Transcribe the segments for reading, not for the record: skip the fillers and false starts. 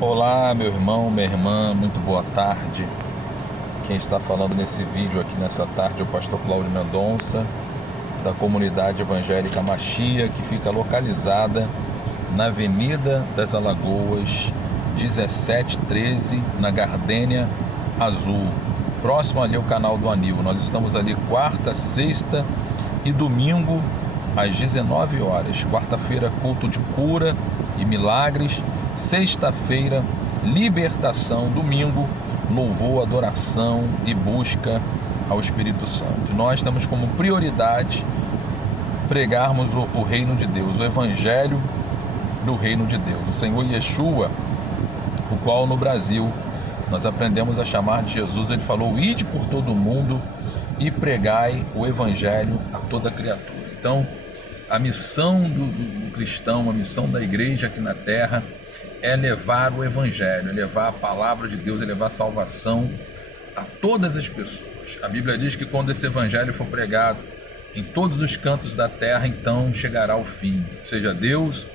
Olá, meu irmão, minha irmã, muito boa tarde. Quem está falando nesse vídeo aqui nessa tarde é o pastor Cláudio Mendonça, da comunidade evangélica Machia, que fica localizada na Avenida das Alagoas, 1713, na Gardênia Azul, próximo ali ao canal do Anil. Nós estamos ali quarta, sexta e domingo às 19 horas. Quarta-feira, culto de cura e milagres. Sexta-feira, libertação. Domingo, louvor, adoração e busca ao Espírito Santo. E nós temos como prioridade pregarmos o reino de Deus, o evangelho do reino de Deus, o Senhor Yeshua, o qual no Brasil nós aprendemos a chamar de Jesus. Ele falou: ide por todo o mundo e pregai o evangelho a toda criatura. Então, a missão do cristão, a missão da igreja aqui na terra é levar o evangelho, é levar a palavra de Deus, é levar salvação a todas as pessoas. A Bíblia diz que quando esse evangelho for pregado em todos os cantos da terra, então chegará o fim. Ou seja, Deus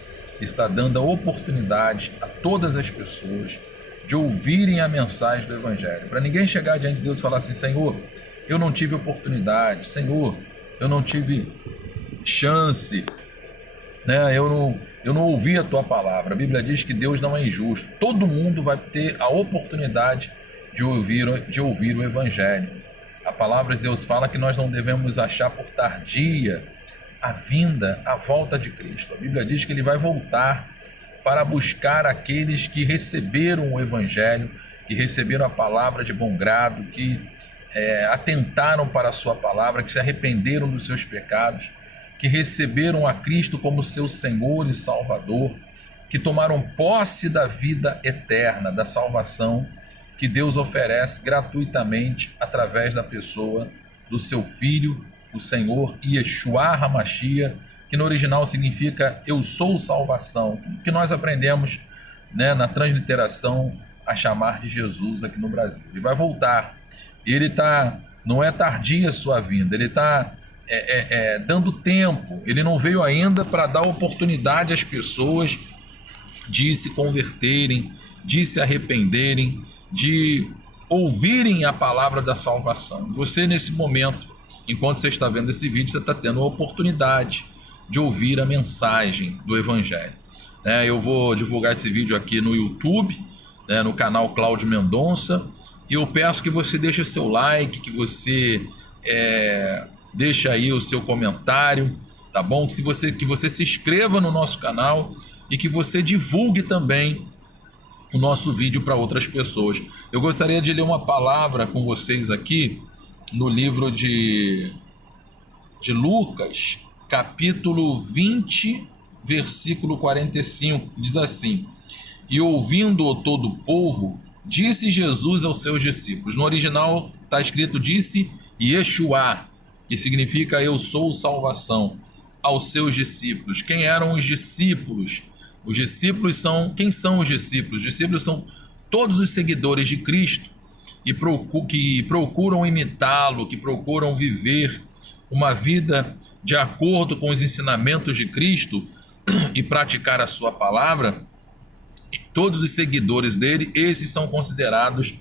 está dando a oportunidade a todas as pessoas de ouvirem a mensagem do evangelho. Para ninguém chegar diante de Deus e falar assim: Senhor, eu não tive oportunidade, Senhor, eu não tive chance, né? Eu não ouvi a tua palavra. A Bíblia diz que Deus não é injusto. Todo mundo vai ter a oportunidade de ouvir o evangelho. A palavra de Deus fala que nós não devemos achar por tardia a vinda, a volta de Cristo. A Bíblia diz que ele vai voltar para buscar aqueles que receberam o evangelho, que receberam a palavra de bom grado, que atentaram para a sua palavra, que se arrependeram dos seus pecados, que receberam a Cristo como seu Senhor e Salvador, que tomaram posse da vida eterna, da salvação que Deus oferece gratuitamente através da pessoa do seu Filho, o Senhor Yeshua HaMashiach, que no original significa eu sou salvação, que nós aprendemos, né, na transliteração a chamar de Jesus aqui no Brasil. Ele vai voltar, ele não é tardia a sua vinda, ele está dando tempo, ele não veio ainda para dar oportunidade às pessoas de se converterem, de se arrependerem, de ouvirem a palavra da salvação. Você, nesse momento, enquanto você está vendo esse vídeo, você está tendo a oportunidade de ouvir a mensagem do evangelho. Eu vou divulgar esse vídeo aqui no YouTube, no canal Cláudio Mendonça, e eu peço que você deixe seu like, que você deixe aí o seu comentário, tá bom? Que você se inscreva no nosso canal e que você divulgue também o nosso vídeo para outras pessoas. Eu gostaria de ler uma palavra com vocês aqui no livro de Lucas, capítulo 20, versículo 45, diz assim: e ouvindo-o todo o povo, disse Jesus aos seus discípulos. No original está escrito disse Yeshua, que significa eu sou salvação, aos seus discípulos. Quem eram os discípulos? Os discípulos são... Quem são os discípulos? Os discípulos são todos os seguidores de Cristo que procuram imitá-lo, que procuram viver uma vida de acordo com os ensinamentos de Cristo e praticar a sua palavra. Todos os seguidores dele, esses são considerados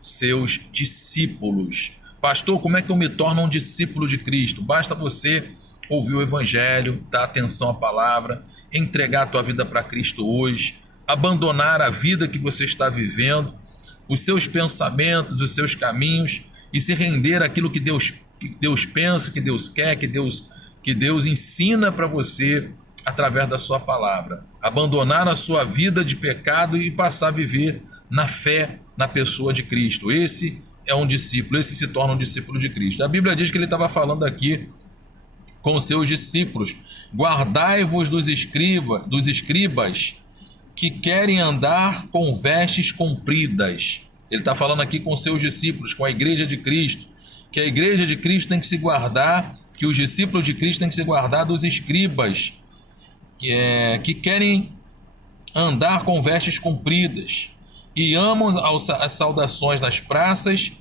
seus discípulos. Pastor, como é que eu me torno um discípulo de Cristo? Basta você ouvir o evangelho, dar atenção à palavra, entregar a tua vida para Cristo hoje, abandonar a vida que você está vivendo, os seus pensamentos, os seus caminhos, e se render àquilo que Deus pensa, que Deus quer, que Deus ensina para você através da sua palavra. Abandonar a sua vida de pecado e passar a viver na fé na pessoa de Cristo. Esse é um discípulo, esse se torna um discípulo de Cristo. A Bíblia diz que ele estava falando aqui com os seus discípulos: guardai-vos dos escribas que querem andar com vestes compridas. Ele está falando aqui com seus discípulos, com a igreja de Cristo, que a igreja de Cristo tem que se guardar, que os discípulos de Cristo têm que se guardar dos escribas que querem andar com vestes compridas e amam as saudações nas praças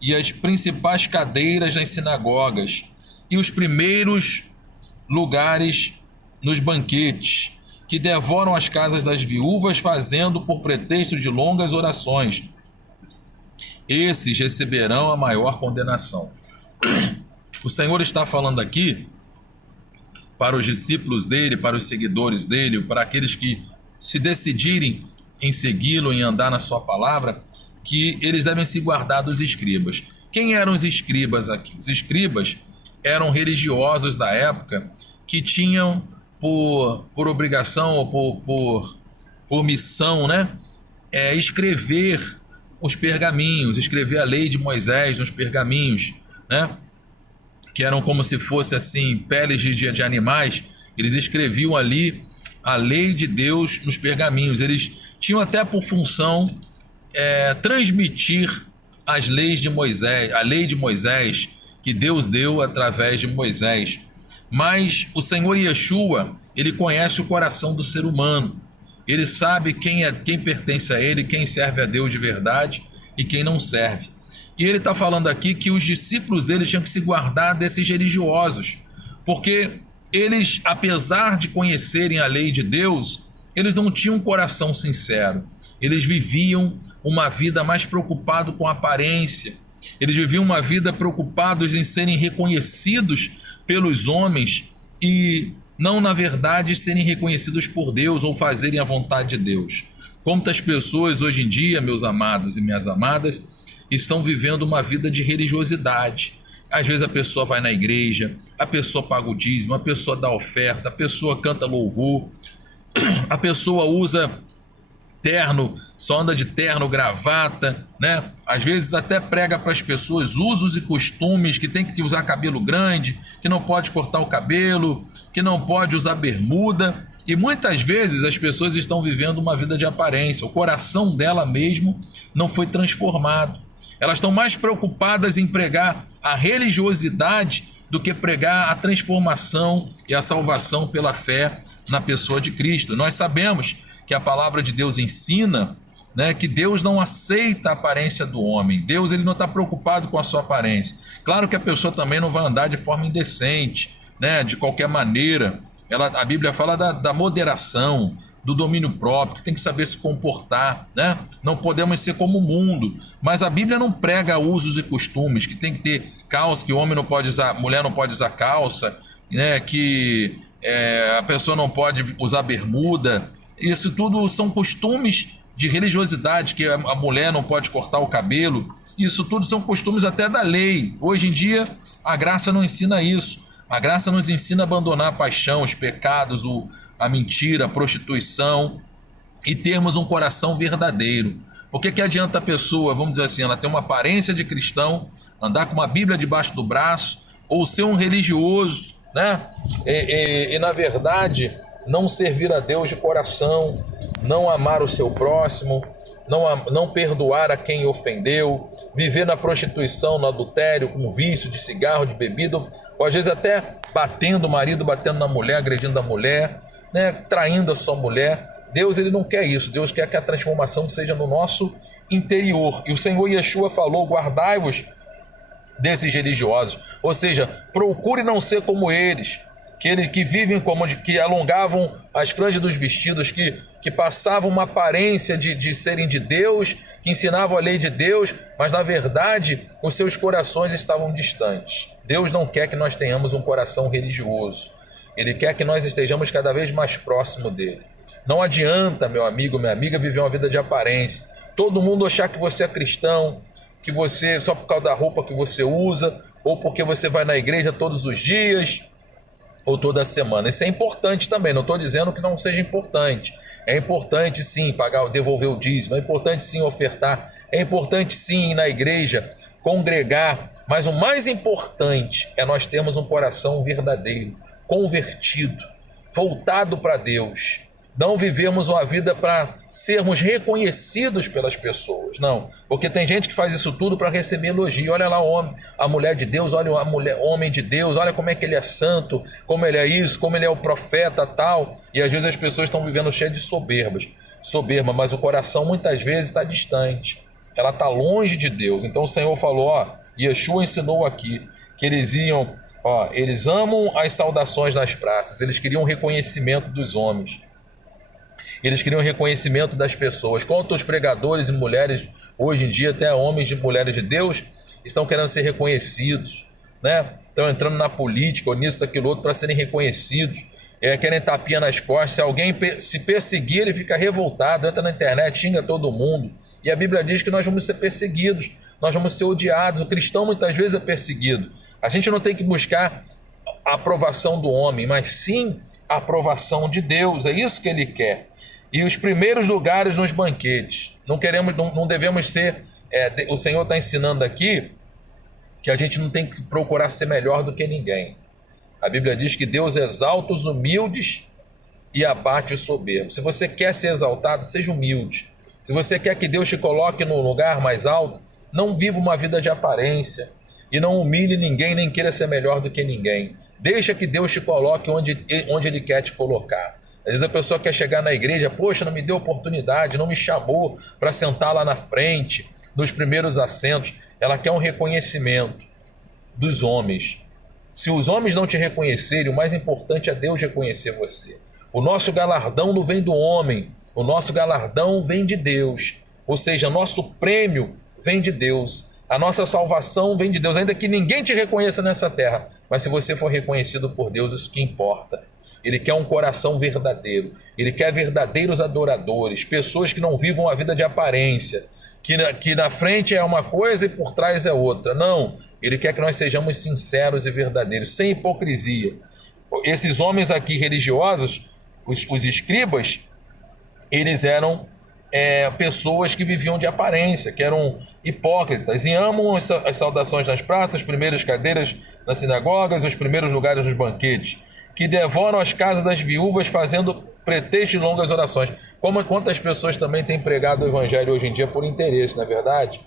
e as principais cadeiras nas sinagogas e os primeiros lugares nos banquetes, que devoram as casas das viúvas, fazendo por pretexto de longas orações. Esses receberão a maior condenação. O Senhor está falando aqui para os discípulos dele, para os seguidores dele, para aqueles que se decidirem em segui-lo, em andar na sua palavra, que eles devem se guardar dos escribas. Quem eram os escribas aqui? Os escribas eram religiosos da época que tinham por obrigação ou por missão, né, escrever os pergaminhos, escrever a lei de Moisés nos pergaminhos, né, que eram como se fosse assim peles de animais. Eles escreviam ali a lei de Deus nos pergaminhos. Eles tinham até por função transmitir as leis de Moisés, a lei de Moisés que Deus deu através de Moisés. Mas o Senhor Yeshua, ele conhece o coração do ser humano. Ele sabe quem pertence a ele, quem serve a Deus de verdade e quem não serve. E ele está falando aqui que os discípulos dele tinham que se guardar desses religiosos, porque eles, apesar de conhecerem a lei de Deus, eles não tinham um coração sincero. Eles viviam uma vida mais preocupado com a aparência. Eles viviam uma vida preocupados em serem reconhecidos pelos homens e não, na verdade, serem reconhecidos por Deus ou fazerem a vontade de Deus. Quantas pessoas hoje em dia, meus amados e minhas amadas, estão vivendo uma vida de religiosidade. Às vezes a pessoa vai na igreja, a pessoa paga o dízimo, a pessoa dá oferta, a pessoa canta louvor, a pessoa usa terno, só anda de terno, gravata, né? Às vezes até prega para as pessoas usos e costumes, que tem que usar cabelo grande, que não pode cortar o cabelo, que não pode usar bermuda. E muitas vezes as pessoas estão vivendo uma vida de aparência. O coração dela mesmo não foi transformado. Elas estão mais preocupadas em pregar a religiosidade do que pregar a transformação e a salvação pela fé na pessoa de Cristo. Nós sabemos que a palavra de Deus ensina, né, que Deus não aceita a aparência do homem. Deus, ele não está preocupado com a sua aparência. Claro que a pessoa também não vai andar de forma indecente, né, de qualquer maneira. A Bíblia fala da moderação, do domínio próprio, que tem que saber se comportar, né? Não podemos ser como o mundo, mas a Bíblia não prega usos e costumes, que tem que ter calça, que o homem não pode usar, mulher não pode usar calça, né? Que a pessoa não pode usar bermuda. Isso tudo são costumes de religiosidade, que a mulher não pode cortar o cabelo. Isso tudo são costumes até da lei. Hoje em dia a graça não ensina isso. A graça nos ensina a abandonar a paixão, os pecados, a mentira, a prostituição e termos um coração verdadeiro. Por que adianta a pessoa, vamos dizer assim, ela ter uma aparência de cristão, andar com uma Bíblia debaixo do braço ou ser um religioso, né? E na verdade não servir a Deus de coração, não amar o seu próximo, não perdoar a quem ofendeu, viver na prostituição, no adultério, com vício de cigarro, de bebida, ou às vezes até batendo o marido, batendo na mulher, agredindo a mulher, né, traindo a sua mulher. Deus, ele não quer isso. Deus quer que a transformação seja no nosso interior. E o Senhor Yeshua falou: guardai-vos desses religiosos. Ou seja, procure não ser como eles, que vivem como que alongavam as franjas dos vestidos, que passavam uma aparência de serem de Deus, que ensinavam a lei de Deus, mas na verdade os seus corações estavam distantes. Deus não quer que nós tenhamos um coração religioso. Ele quer que nós estejamos cada vez mais próximo dele. Não adianta, meu amigo, minha amiga, viver uma vida de aparência. Todo mundo achar que você é cristão, que você, só por causa da roupa que você usa, ou porque você vai na igreja todos os dias, ou toda semana. Isso é importante também, não estou dizendo que não seja importante. É importante sim devolver o dízimo, é importante sim ofertar, é importante sim ir na igreja, congregar, mas o mais importante é nós termos um coração verdadeiro, convertido, voltado para Deus. Não vivemos uma vida para sermos reconhecidos pelas pessoas, não. Porque tem gente que faz isso tudo para receber elogio. Olha lá a mulher de Deus, olha o homem de Deus, olha como é que ele é santo, como ele é isso, como ele é o profeta tal. E às vezes as pessoas estão vivendo cheias de soberba, mas o coração muitas vezes está distante. Ela está longe de Deus. Então o Senhor falou, Yeshua ensinou aqui, que eles amam as saudações nas praças, eles queriam o reconhecimento dos homens. Eles queriam reconhecimento das pessoas. Quantos pregadores e mulheres, hoje em dia, até homens e mulheres de Deus, estão querendo ser reconhecidos, né? Estão entrando na política, ou nisso, daquilo outro, para serem reconhecidos. Querem tapinha nas costas. Se alguém se perseguir, ele fica revoltado, entra na internet, xinga todo mundo. E a Bíblia diz que nós vamos ser perseguidos, nós vamos ser odiados. O cristão muitas vezes é perseguido. A gente não tem que buscar a aprovação do homem, mas sim a aprovação de Deus. É isso que ele quer. E os primeiros lugares nos banquetes. Não devemos ser... o Senhor está ensinando aqui que a gente não tem que procurar ser melhor do que ninguém. A Bíblia diz que Deus exalta os humildes e abate os soberbos. Se você quer ser exaltado, seja humilde. Se você quer que Deus te coloque no lugar mais alto, não viva uma vida de aparência e não humilhe ninguém, nem queira ser melhor do que ninguém. Deixa que Deus te coloque onde Ele quer te colocar. Às vezes a pessoa quer chegar na igreja, poxa, não me deu oportunidade, não me chamou para sentar lá na frente, nos primeiros assentos. Ela quer um reconhecimento dos homens. Se os homens não te reconhecerem, o mais importante é Deus reconhecer você. O nosso galardão não vem do homem, o nosso galardão vem de Deus. Ou seja, nosso prêmio vem de Deus. A nossa salvação vem de Deus, ainda que ninguém te reconheça nessa terra. Mas se você for reconhecido por Deus, isso que importa. Ele quer um coração verdadeiro. Ele quer verdadeiros adoradores, pessoas que não vivam a vida de aparência, que na frente é uma coisa e por trás é outra. Não, ele quer que nós sejamos sinceros e verdadeiros, sem hipocrisia. Esses homens aqui religiosos, os escribas, eles eram pessoas que viviam de aparência, que eram hipócritas e amam as saudações nas praças, as primeiras cadeiras nas sinagogas, os primeiros lugares nos banquetes, que devoram as casas das viúvas fazendo pretexto de longas orações. Quantas pessoas também têm pregado o evangelho hoje em dia por interesse, não é verdade?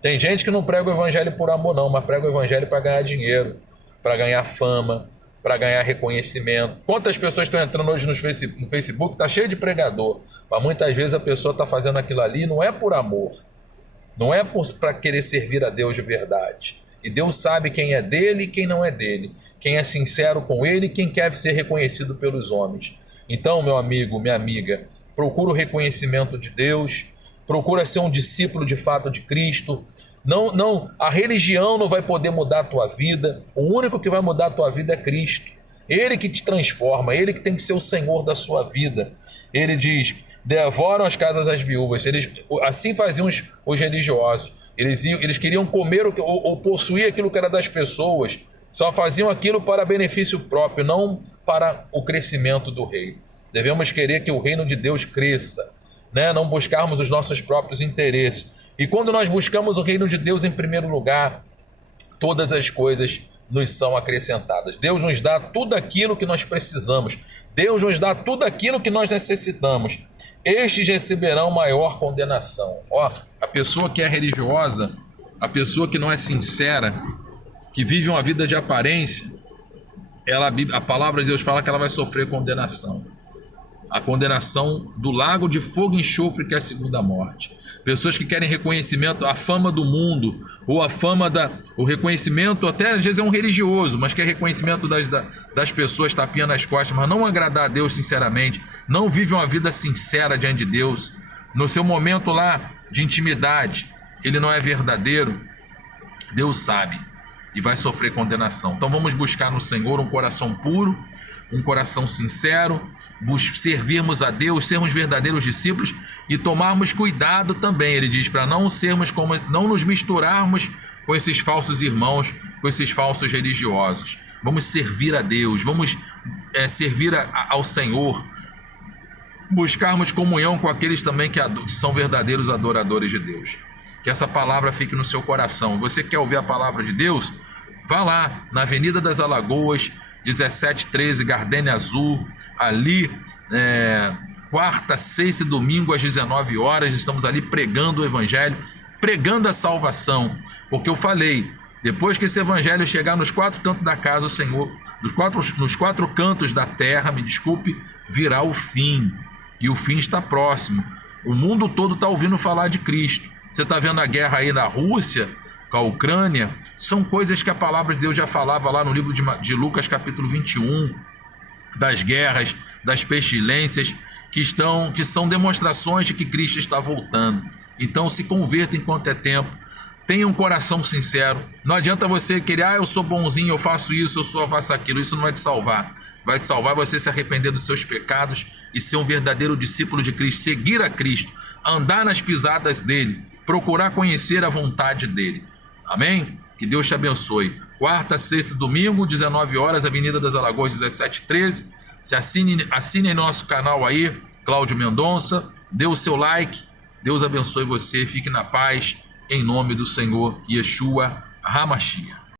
Tem gente que não prega o evangelho por amor não, mas prega o evangelho para ganhar dinheiro, para ganhar fama, para ganhar reconhecimento. Quantas pessoas estão entrando hoje no Facebook, está cheio de pregador, mas muitas vezes a pessoa está fazendo aquilo ali não é por amor, não é para querer servir a Deus de verdade. E Deus sabe quem é dele e quem não é dele, quem é sincero com ele e quem quer ser reconhecido pelos homens. Então, meu amigo, minha amiga, procura o reconhecimento de Deus, procura ser um discípulo de fato de Cristo. Não, a religião não vai poder mudar a tua vida. O único que vai mudar a tua vida é Cristo. Ele que te transforma, ele que tem que ser o Senhor da sua vida. Ele diz, devoram as casas das viúvas. Assim faziam os religiosos. Eles queriam comer ou possuir aquilo que era das pessoas. Só faziam aquilo para benefício próprio, não para o crescimento do reino. Devemos querer que o reino de Deus cresça, né? Não buscarmos os nossos próprios interesses. E quando nós buscamos o reino de Deus em primeiro lugar, todas as coisas nos são acrescentadas. Deus nos dá tudo aquilo que nós precisamos. Deus nos dá tudo aquilo que nós necessitamos. Estes receberão maior condenação. A pessoa que é religiosa, a pessoa que não é sincera, que vive uma vida de aparência, a palavra de Deus fala que ela vai sofrer condenação. A condenação do lago de fogo e enxofre, que é a segunda morte. Pessoas que querem reconhecimento, a fama do mundo, ou a fama o reconhecimento, até às vezes é um religioso, mas quer reconhecimento das pessoas, tapinha nas costas, mas não agradar a Deus sinceramente, não vive uma vida sincera diante de Deus. No seu momento lá de intimidade, ele não é verdadeiro, Deus sabe, e vai sofrer condenação. Então vamos buscar no Senhor um coração puro, um coração sincero, servirmos a Deus, sermos verdadeiros discípulos e tomarmos cuidado também, ele diz, para não nos misturarmos com esses falsos irmãos, com esses falsos religiosos. Vamos servir a Deus, vamos servir ao Senhor, buscarmos comunhão com aqueles também que são verdadeiros adoradores de Deus. Que essa palavra fique no seu coração. Você quer ouvir a palavra de Deus? Vá lá na Avenida das Alagoas, 1713, Gardênia Azul, ali, quarta, sexta e domingo às 19 horas, estamos ali pregando o evangelho, pregando a salvação, porque eu falei, depois que esse evangelho chegar nos quatro cantos da casa, o Senhor, nos quatro cantos da terra, me desculpe, virá o fim, e o fim está próximo. O mundo todo está ouvindo falar de Cristo. Você está vendo a guerra aí na Rússia, com a Ucrânia, são coisas que a palavra de Deus já falava lá no livro de Lucas capítulo 21, das guerras das pestilências, que são demonstrações de que Cristo está voltando. Então se converta enquanto é tempo, tenha um coração sincero. Não adianta você querer, eu sou bonzinho, eu faço isso, eu faço aquilo. Isso não vai te salvar. Vai te salvar você se arrepender dos seus pecados e ser um verdadeiro discípulo de Cristo, seguir a Cristo, andar nas pisadas dele, procurar conhecer a vontade dele. Amém? Que Deus te abençoe. Quarta, sexta, domingo, 19 horas, Avenida das Alagoas, 1713. Se assine nosso canal aí, Cláudio Mendonça. Dê o seu like. Deus abençoe você. Fique na paz. Em nome do Senhor Yeshua HaMashiach.